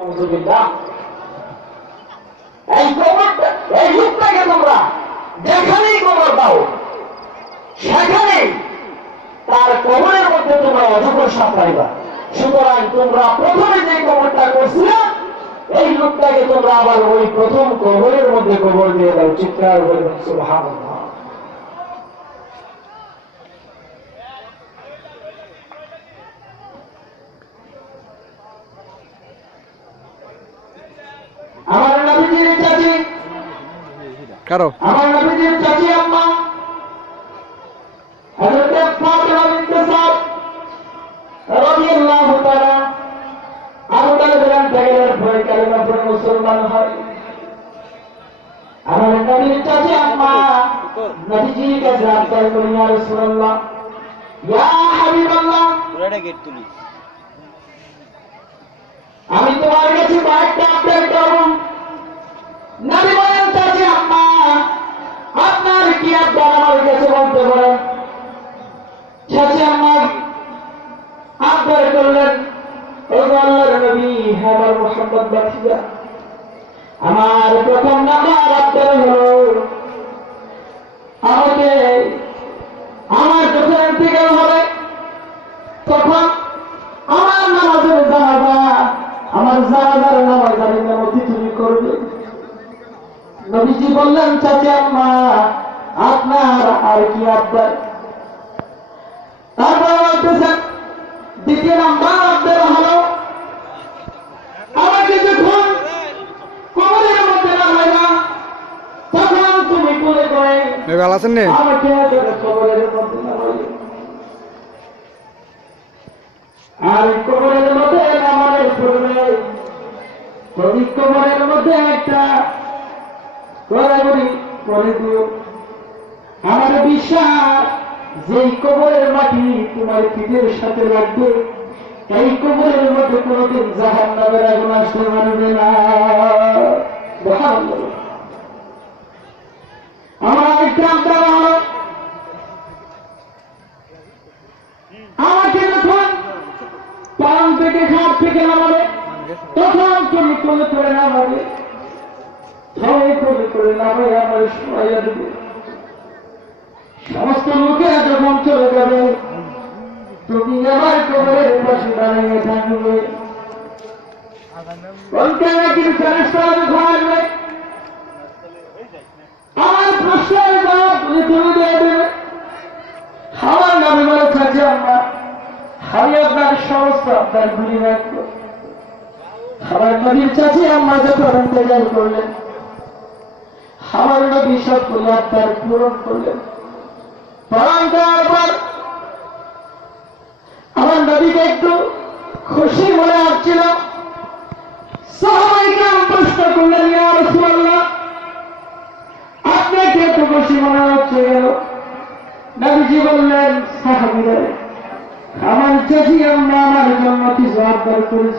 এই তোমরা? যেখানেই কবর দাও, সেখানেই তার কবরের মধ্যে তোমরা অজগর সাপ সুতরাং তোমরা প্রথমে যে কবরটা করছিলে, এই লোকটাকে তোমরা আবার ওই প্রথম কবরের মধ্যে কবর দিয়ে দাও। চিৎকার করে সুবহানাল্লাহ আমার নবীজির চাচি কারও আমার নবীজির চাচি আম্মা হযরত ফাতিমা বিনত সাদ রাদিয়াল্লাহু তাআলা আবু তালেব রান থেকে পরে কালেমা পড়ে মুসলমান হয়। আমার নবীর চাচি আম্মা নবীজির কাছে আবদার করি ইয়া রাসূলুল্লাহ ইয়া হাবিবাল্লাহ। পুরাটা গেট তুলি। আমি তোমার আবদার করলেন। আমার মোহাম্মদ বাতিজা আমার প্রথম নাম্বার আবদার হলো। আমাকে আমার যখন থেকে হবে। তখন আমার নামাজের জানাজা, আমার জানাজার নামাজ আমি নামতি তুমি করবে। নবীজি বললেন, চাচি আম্মা, আপনার আর কি আবদার? তারপর বলতেছেন দ্বিতীয় নাম্বার হলো আমাকে যখন কবরের মধ্যে নামাইবা তখন তুমি করে ভালো আছেন নে? আমাকে মধ্যে আর কবরের মধ্যে নামানোর পূর্বে কবরের মধ্যে একটা গড়াগড়ি করে দিও। আমার বিশ্বাস যেই কবরের মাটি তোমার পিঠের সাথে লাগবে, এই কবরের মধ্যে কোনোদিন জাহান নামের আগুন আসতে পারবে না। আমার আবদার আমাকে যখন থেকে ঘাট থেকে নামাবে, তখন তুমি কোলে করে নামাবে। সবাই করে নামে আমার দেবে তুমি আমার কবরের পাশে দাঁড়িয়ে থাকবে ওইখানে কিন্তু ফেরেস্তা যখন আসবে আমার প্রশ্নের জবাব তুমি তুমি দিয়ে দেবে। আমার। নামে বলে আপনার পূরণ করলেন। করার পর নদীকে একটু খুশি মনে হচ্ছিল সবাইকে প্রশ্ন করলেন আপনাকে একটু খুশি মনে হচ্ছে গেল বললেন, সাহাবিদের, আমার আমরা, আমার জন্য কিছু আবদার করেছে।